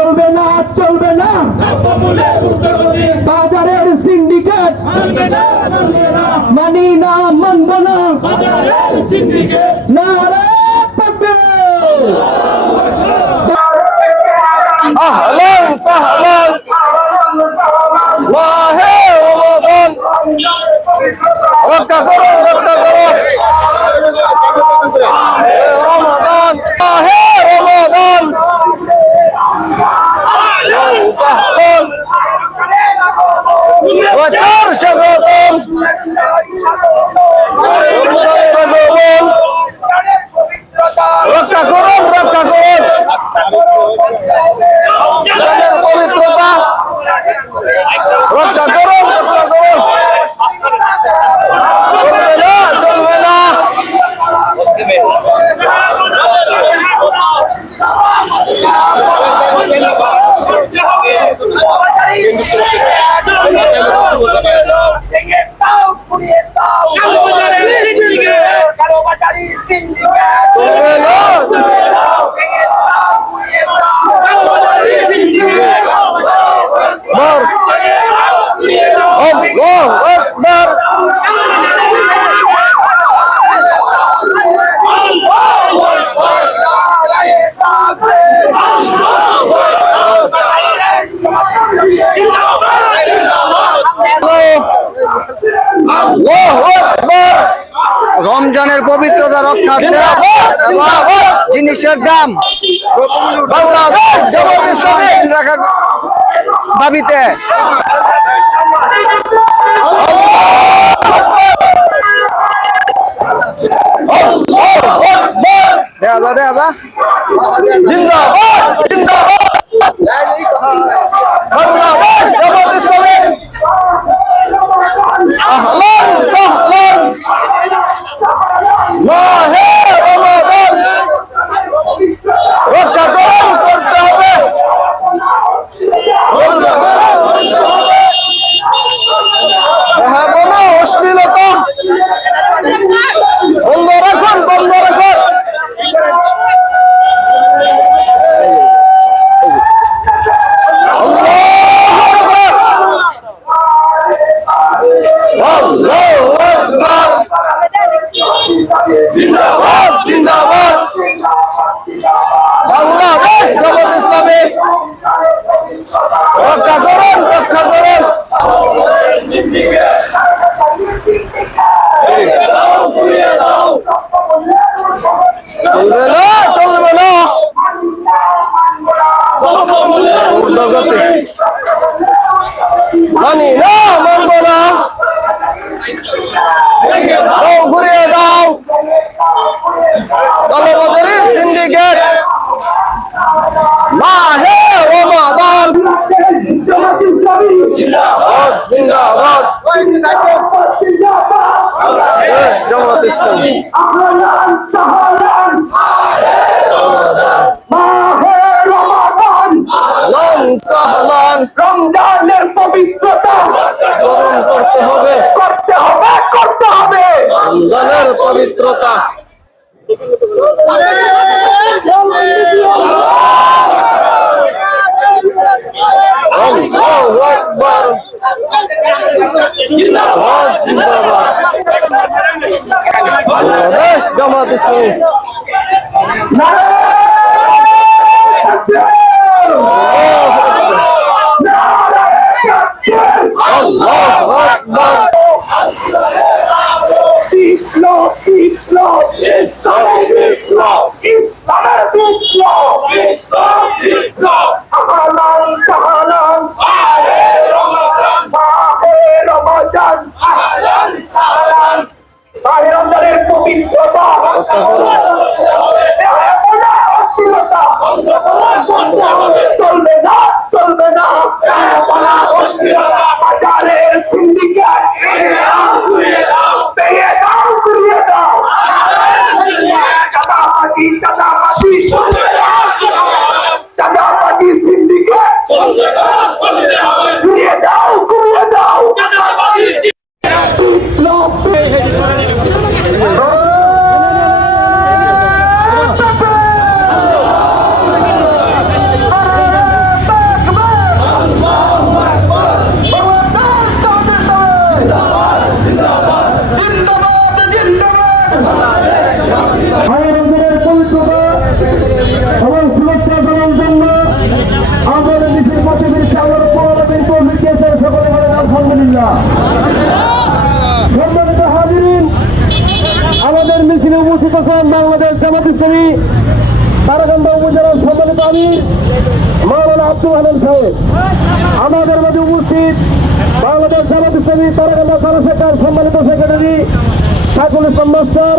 চলবে না চলবে না। বাজারের সিন্ডিকেট মানি না, মানব না। বাজারের থাকবে। আহলান সাহলান মাহে রক্ষা করো রক্ষা করো আহলান সাহলান বছর স্বাগতম রক্ষা করুন রক্ষা করুন রমজানের পবিত্রতা রক্ষা করুন রক্ষা করুন চলবে না চলবে না চলবে না মার আল্লাহু আকবার আল্লাহু আকবার রমজানের পবিত্রতা রক্ষার্থে জিন্দাবাদ জিন্দাবাদ জিনিসের দাম রাখার দাবিতে। দেয়া যা দেয়া যা। জিন্দাবাদ জিন্দাবাদ বাংলাদেশ জামাত ইসলামী আহলান সাহলান মাহে রমাদান রক্ষা করুন করতে হবে চলবে না দেখাবো না অশ্লীলতা বন্ধ রাখুন বন্ধ রাখুন আল্লাহু আকবার আল্লাহু আকবার জিন্দাবাদ জিন্দাবাদ বাংলাদেশ জামাত ইসলামী। রক্ষা করুন রক্ষা করুন চলবে না চলবে না উর্ধগতি মানি না মানবো না দাও ঘুরিয়ে দাও। কালোবাজারের সিন্ডিকেট মাহে রমাদান। জিন্দাবাদ জামাত ইসলামী। লান সাহলান রমজানের পবিত্রতা গরম করতে হবে। করতে হবে করতে হবে। রমজানের পবিত্রতা। আল্লাহু আকবার। জিন্দাবাদ জিন্দাবাদ। বাংলাদেশ জামাত ইসলামী। আল্লাহু আকবার বিপ্লব বিপ্লব ইসলামের বিপ্লব ইসলামের বিপ্লব ইসলাম বিপ্লব আহলান পবিত্রতা চলবে না চলবে না বাজারের সিন্ডিকেট ভেঙে দাও ঘুরিয়ে দাও এবং সুরক্ষা করার জন্য আমাদের দেশের পৃথিবীর সাগর পৌরবীর কর্মীকে সকলে বলেন, আলহামদুলিল্লাহ। সম্মানিত হাজিরিন, আমাদের মিছিলে উপস্থিত আছেন বাংলাদেশ জামাত ইসলামী তারাকান্দা উপজেলার সম্মানিত আমির মাওলানা আব্দুল হানান সাহেব। আমাদের মধ্যে উপস্থিত বাংলাদেশ জামাত ইসলামী তারাকান্দা সারা সরকার সম্মানিত সেক্রেটারি, সাইফুল ইসলাম মাস্টার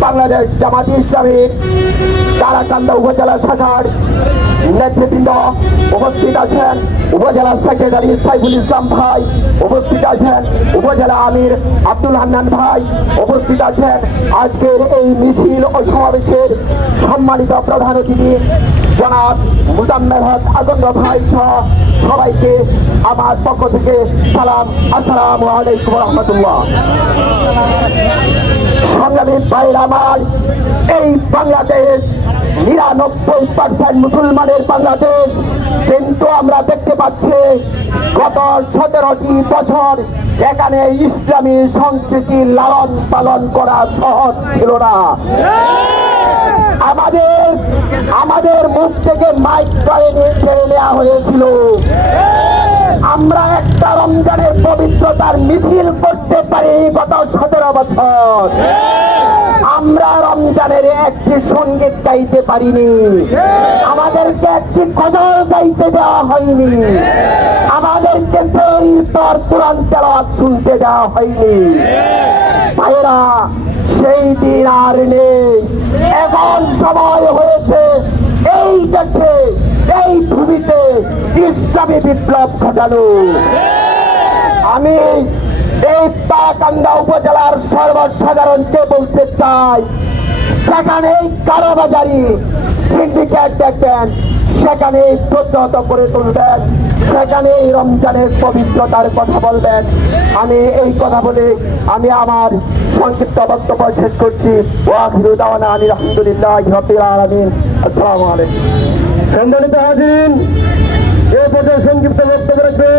বাংলাদেশ জামাত ইসলামী তারাকান্দা উপজেলা শাখার নেতৃবৃন্দ উপস্থিত আছেন উপজেলা সেক্রেটারি সাইফুল ইসলাম ভাই উপস্থিত আছেন উপজেলা আমির আব্দুল হান্নান ভাই উপস্থিত আছেন। আজকের এই মিছিল ও সমাবেশের সম্মানিত প্রধান অতিথি জনাব মুজাম্মের হক আগন্দ ভাই সহ সবাইকে আমার পক্ষ থেকে সালাম, আসসালামু আলাইকুম রহমতুল্লাহ। সংগ্রামী ভাইয়ের আমার, এই বাংলাদেশ নিরানব্বই পার্সেন্ট মুসলমানের বাংলাদেশ, কিন্তু আমরা দেখতে পাচ্ছি গত সতেরোটি বছর এখানে ইসলামী সংস্কৃতি লালন পালন করা সহজ ছিল না। আমাদের আমাদের মুখ থেকে মাইক করে কেড়ে নেওয়া হয়েছিল। আমরা একটা রমজানের পবিত্রতার মিছিল করতে পারি গত সতেরো বছর। আমরা রমজানের একটি সংগীত গাইতে পারিনি। আমাদেরকে একটি গজল গাইতে দেওয়া হয়নি। আমাদেরকে তৈরির পর কোরআন তেলাওয়াত শুনতে দেওয়া হয়নি। ভাইরা সেই দিন আর নেই। এখন সময় হয়েছে এই দেশে এই ভূমিতে ইসলামী বিপ্লব ঘটানো। আমি এই পাকান্দা উপজেলার সর্বসাধারণকে বলতে চাই সেখানে কারাবাজারি সিন্ডিকেট দেখবেন সেখানে প্রতিহত করে তুলবেন সেখানে রমজানের পবিত্রতার কথা বলবেন। আমি এই কথা বলে আমি আমার সংক্ষিপ্ত বক্তব্য শেষ করছি। ওয়াখিরু দাওয়ানা আলী আলহামদুলিল্লাহ রবিল আলমিন। আসসালামু আলাইকুম। সম্মানিত পর্যায়ে সংক্ষিপ্ত বক্তব্য রাখবে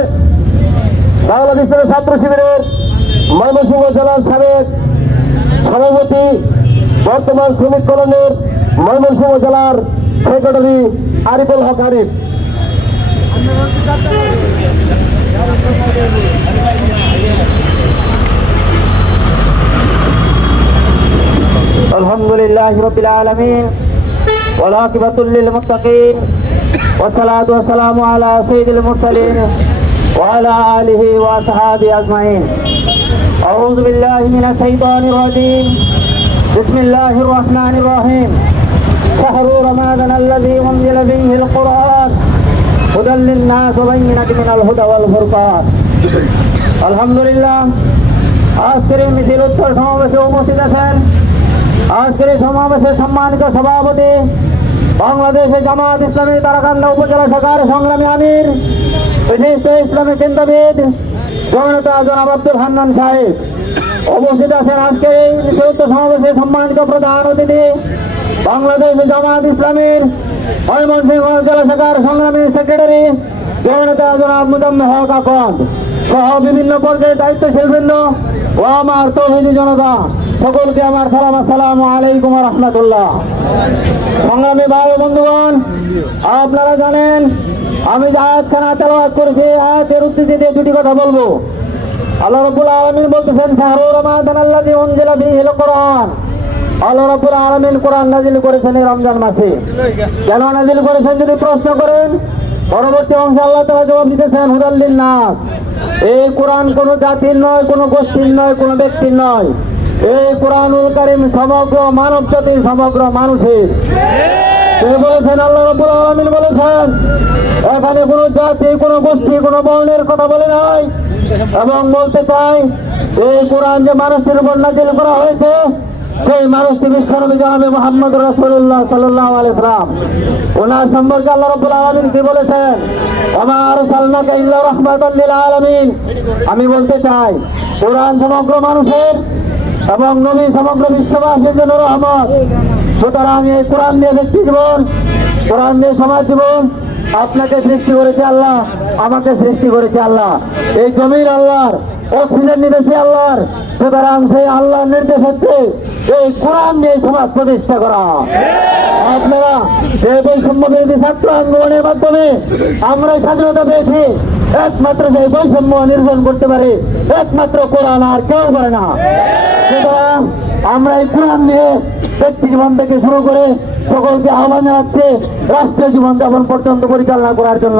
বাংলাদেশ ছাত্র শিবিরের ময়মনসিংহ জেলার সাবেক সভাপতি বর্তমান শ্রমিক কল্যাণের ময়মনসিংহ জেলার সেক্রেটারি আরিফুল হক আরিফ الحمد لله رب العالمين والعاقبة للمتقين والصلاة والسلام على سيد المرسلين وعلى آله وأصحابه أجمعين أعوذ بالله من الشيطان الرجيم بسم الله الرحمن الرحيم شهر رمضان الذي أنزل فيه القرآن هدى للناس وبينة من الهدى والفرقان الحمد لله আজকের এই মিছিল উত্তর সমাবেশে উপস্থিত আছেন আজকের এই সমাবেশে সম্মানিত সভাপতি বাংলাদেশে জামাত ইসলামী তারাকান্দা উপজেলা শাখার সংগ্রামী আমির বিশিষ্ট ইসলামী চিন্তাবিদ জনতা জনাব আব্দুল হান্নান সাহেব উপস্থিত আছেন আজকের এই মিছিলত সমাবেশে সম্মানিত প্রধান অতিথি বাংলাদেশ জামাত ইসলামীর ময়মনসিংহ জেলা সংগ্রামী সেক্রেটারি জনতা জনাব মুজাম্মে হক আকন্দ সহ বিভিন্ন পর্যায়ে দায়িত্বশীল বৃন্দ ও আমার তৌহিদি জনতা। সকলকে আমার সালাম, আসসালামু আলাইকুম রহমতুল্লাহ। সংগ্রামী ভাই বন্ধুগণ, আপনারা জানেন আমি যে আয়াতখানা তেলাওয়াত করেছি আয়াতের উদ্ধৃতিতে দুটি কথা বলব। আল্লাহ রব্বুল আলমিন বলতেছেন, শাহরুর রমাদান আল্লাহ অঞ্জেলা বিহিল কোরআন। আল্লাহ রব্বুল আলমিন কোরআন নাজিল করেছেন এই রমজান মাসে। কেন নাজিল করেছেন যদি প্রশ্ন করেন? পরবর্তী অংশে আল্লাহ তালা জবাব দিতেছেন হুদাল্লিন নাস এই কোরআন কোন জাতির নয়, কোন গোষ্ঠীর নয়, কোন ব্যক্তির নয়। এই কোরআনুল কারিম সমগ্র মানব জাতির সমগ্র মানুষের। তিনি বলেছেন, আল্লাহ রব্বুল আলামিন বলেছেন, এখানে কোনো জাতি, কোনো গোষ্ঠী, কোনো বর্ণের কথা বলে নাই এবং বলতে চাই, এই কোরআন যে মানুষের উপর নাজিল করা হয়েছে, সেই মানুষটি বিশ্বনবী জানাবে মোহাম্মদ রসুল্লাহ সাল্লাহ আলাইসালাম ওনার সম্পর্কে আল্লাহ রব্বুল আলমিন কি বলেছেন? আমার সালনাকে ইল্লা রহমাতাল্লিল আলমিন। আমি বলতে চাই, কোরআন সমগ্র মানুষের এবং নবী সমগ্র বিশ্ববাসীর জন্য রহমত। সুতরাং এই কোরআন দিয়ে ব্যক্তি জীবন, কোরআন দিয়ে সমাজ জীবন আপনাকে সৃষ্টি করেছে আল্লাহ, আমাকে সৃষ্টি করেছে আল্লাহ। এই জমির আল্লাহর, অক্সিজেন নিতেছে আল্লাহর, সুতরাং সেই আল্লাহর নির্দেশ হচ্ছে এই কোরআন দিয়ে সমাজ প্রতিষ্ঠা করা। আপনারা এই বৈষম্য বিরোধী ছাত্র আন্দোলনের মাধ্যমে আমরা স্বাধীনতা পেয়েছি। একমাত্র সেই বৈষম্য নির্জন করতে পারে, একমাত্র কোরআন আর কেউ করে না। সুতরাং আমরা এই কোরআন নিয়ে ব্যক্তি জীবন থেকে শুরু করে সকলকে আহ্বান জানাচ্ছে রাষ্ট্রীয় জীবন যাপন পর্যন্ত পরিচালনা করার জন্য।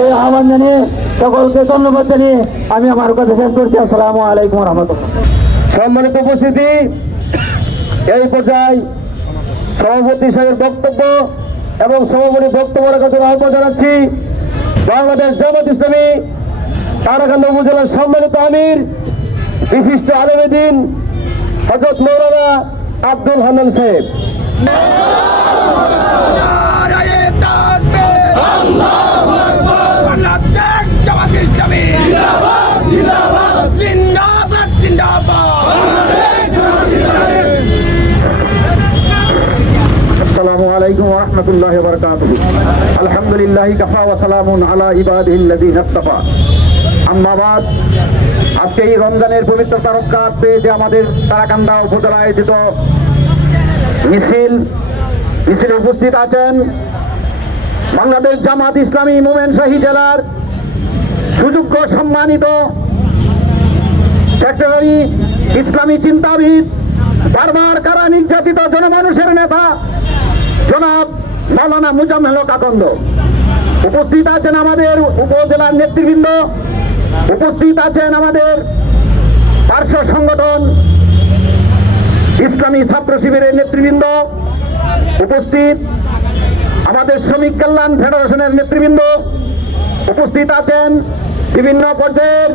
এই আহ্বান জানিয়ে সকলকে ধন্যবাদ জানিয়ে আমি আমার কথা শেষ করছি। আসসালামু আলাইকুম রহমতুল্লাহ। সম্মানিত উপস্থিতি, এই পর্যায়ে সভাপতি সাহেবের বক্তব্য এবং সভাপতি বক্তব্য রাখার জন্য আহ্বান জানাচ্ছি। বাংলাদেশ জামাত ইসলামী তারাকান্দ উপজেলার সম্মানিত আমির বিশিষ্ট আলমেদিন হজরত মৌলানা আব্দুল হান্নান সাহেব। রহমতুল্লাহ বরকাত আলহামদুলিল্লাহ আলা আস্তাফা আম্মাবাদ আজকে এই রমজানের পবিত্র যে আমাদের তারাকান্দা আয়োজিত মিছিল। মিছিলে উপস্থিত আছেন বাংলাদেশ জামাত ইসলামী মোমেনশাহী জেলার সুযোগ্য সম্মানিত সেক্রেটারি, ইসলামী চিন্তাবিদ, বারবার কারা নির্যাতিত জনমানুষের নেতা, জনাব মৌলানা মুজাম্মেল কাকন্দ উপস্থিত আছেন আমাদের উপজেলার নেতৃবৃন্দ। উপস্থিত আছেন আমাদের পার্শ্ব সংগঠন ইসলামী ছাত্র শিবিরের নেতৃবৃন্দ। উপস্থিত আমাদের শ্রমিক কল্যাণ ফেডারেশনের নেতৃবৃন্দ। উপস্থিত আছেন বিভিন্ন পর্যায়ের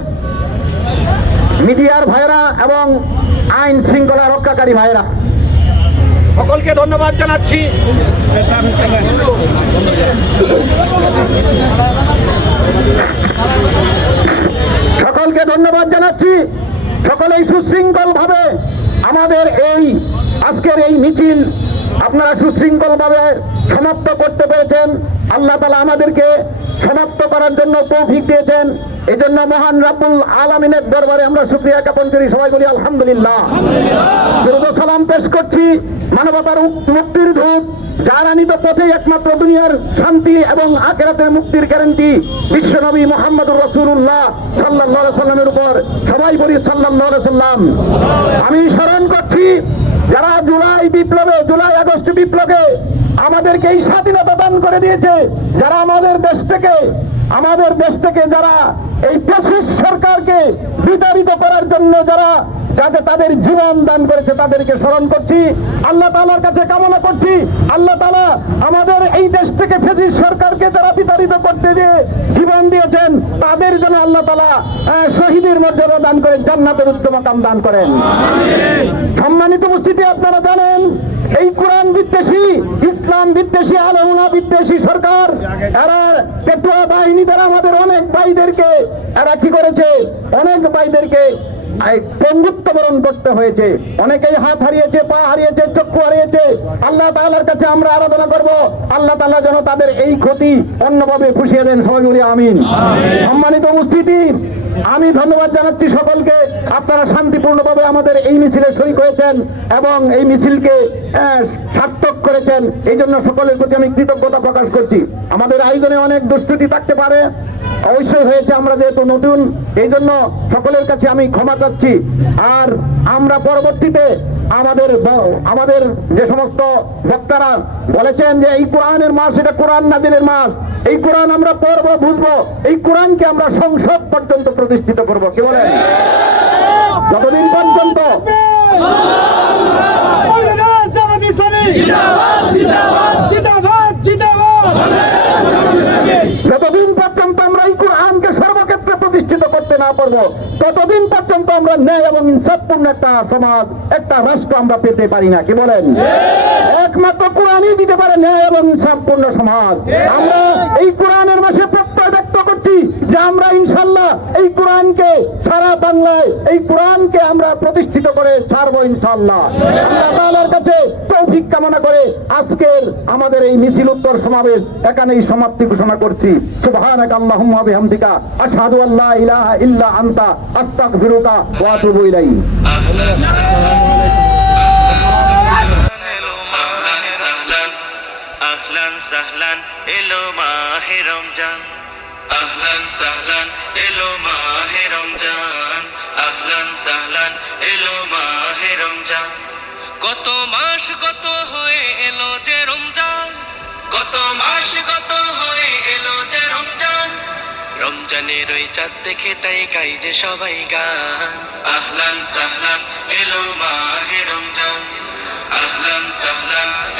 মিডিয়ার ভাইরা এবং আইন শৃঙ্খলা রক্ষাকারী ভাইরা সকলকে ধন্যবাদ জানাচ্ছি। সকলকে ধন্যবাদ জানাচ্ছি। সকলেই সুশৃঙ্খল ভাবে আমাদের এই, আজকের এই মিছিল আপনারা সুশৃঙ্খল ভাবে সমাপ্ত করতে পেরেছেন। আল্লাহ তালা আমাদেরকে সমাপ্ত করার জন্য তৌফিক দিয়েছেন। এই জন্য মহান রাব্বুল আলমিনের দরবারে আমরা শুক্রিয়া জ্ঞাপন করি, সবাই বলি আলহামদুলিল্লাহ। সালাম পেশ করছি মানবতার মুক্তির ধূপ, যার আনিত পথে একমাত্র দুনিয়ার শান্তি এবং আখেরাতের মুক্তির গ্যারান্টি বিশ্বনবী মোহাম্মদুর রসুল্লাহ সাল্লাহ সাল্লামের উপর। সবাই বলি সাল্লাহ সাল্লাম আমি স্মরণ করছি, যারা জুলাই বিপ্লবে, জুলাই আগস্ট বিপ্লবে আমাদেরকে এই স্বাধীনতা দান করে দিয়েছে, যারা আমাদের দেশ থেকে, আমাদের দেশ থেকে যারা এই পেশিস সরকারকে বিতাড়িত করার জন্য যারা যাতে তাদের জীবন দান করেছে, তাদেরকে স্মরণ করছি। আল্লাহ তালার কাছে কামনা করছি। আল্লাহ তালা আমাদের এই দেশ থেকে ফেসিস সরকারকে যারা বিতাড়িত করতে দিয়ে জীবন দিয়েছেন, তাদের জন্য আল্লাহ তালা শহীদের মর্যাদা দান করেন জান্নাতের উত্তম মাকাম দান করেন। সম্মানিত উপস্থিতি আপনারা জানেন এই কোরআন বিদ্বেষী ইসলাম বিদ্বেষী আলমুনা বিদ্বেষী সরকার এরা পেটুয়া বাহিনী দ্বারা আমাদের অনেক ভাইদেরকে এরা কি করেছে? অনেক ভাইদেরকে এই পঙ্গুত্ব বরণ করতে হয়েছে। অনেকেই হাত হারিয়েছে পা হারিয়েছে চক্ষু হারিয়েছে। আল্লাহ তাআলার কাছে আমরা আরাধনা করব। আল্লাহ তাআলা যেন তাদের এই ক্ষতি অন্যভাবে খুশিয়ে দেন। সবাই বলি আমিন। সম্মানিত উপস্থিতি আমি ধন্যবাদ জানাচ্ছি সকলকে। আপনারা শান্তিপূর্ণভাবে আমাদের এই মিছিলে সই করেছেন এবং এই মিছিলকে সার্থক করেছেন। এই জন্য সকলের প্রতি আমি কৃতজ্ঞতা প্রকাশ করছি। আমাদের আয়োজনে অনেক দুষ্কৃতি থাকতে পারে। অবশ্যই হয়েছে আমরা যেহেতু নতুন এই জন্য সকলের কাছে আমি ক্ষমা চাচ্ছি। আর আমরা পরবর্তীতে আমাদের আমাদের যে সমস্ত বক্তারা বলেছেন যে এই কোরআনের মাস, এটা কোরআন নাদিলের মাস। এই কোরআন আমরা পড়ব, বুঝব। এই কোরআনকে আমরা সংসদ পর্যন্ত প্রতিষ্ঠিত করব। কি বলে যতদিন পর্যন্ত বাংলাদেশ জামাত ইসলামী জিন্দাবাদ জিন্দাবাদ জিন্দাবাদ জিন্দাবাদ যতদিন পর্যন্ত আমরা এই কোরআনকে সর্বক্ষেত্রে প্রতিষ্ঠিত করতে না পারব ততদিন পর্যন্ত আমরা ন্যায় এবং ইনসাফপূর্ণ একটা সমাজ একটা রাষ্ট্র আমরা পেতে পারি না। কি বলেন? একমাত্র কোরআনই দিতে পারে ন্যায় এবং ইনসাফপূর্ণ সমাজ। আমরা এই কোরআনের মাসে যে আমরা ইনশাল্লাহ এই কোরআনকে সারা বাংলায়, এই কোরআনকে আমরা প্রতিষ্ঠিত করে ছাড়বো ইনশাল্লাহ। কাছে তৌফিক কামনা করে আজকের আমাদের এই মিছিল উত্তর সমাবেশ এখানেই সমাপ্তি ঘোষণা করছি। সুবহানাক আল্লাহুম্মা বিহামদিকা, আশহাদু আল্লা ইলাহা ইল্লা আনতা, আস্তাগফিরুকা ওয়া আতুবু আহলান সাহলান, এলো মাহে রমজান। আহলান সাহলান, এলো মাহে রমজান। আহলান সাহলান, এলো মাহে রমজান। কত মাস কত হয়ে এলো যে রমজান। কত মাস কত হয়ে এলো যে রমজান। রমজানের ওই চাঁদ দেখে তাই গাই যে সবাই গান। আহলান সাহলান, এলো মাহে রমজান। আহলান সাহলান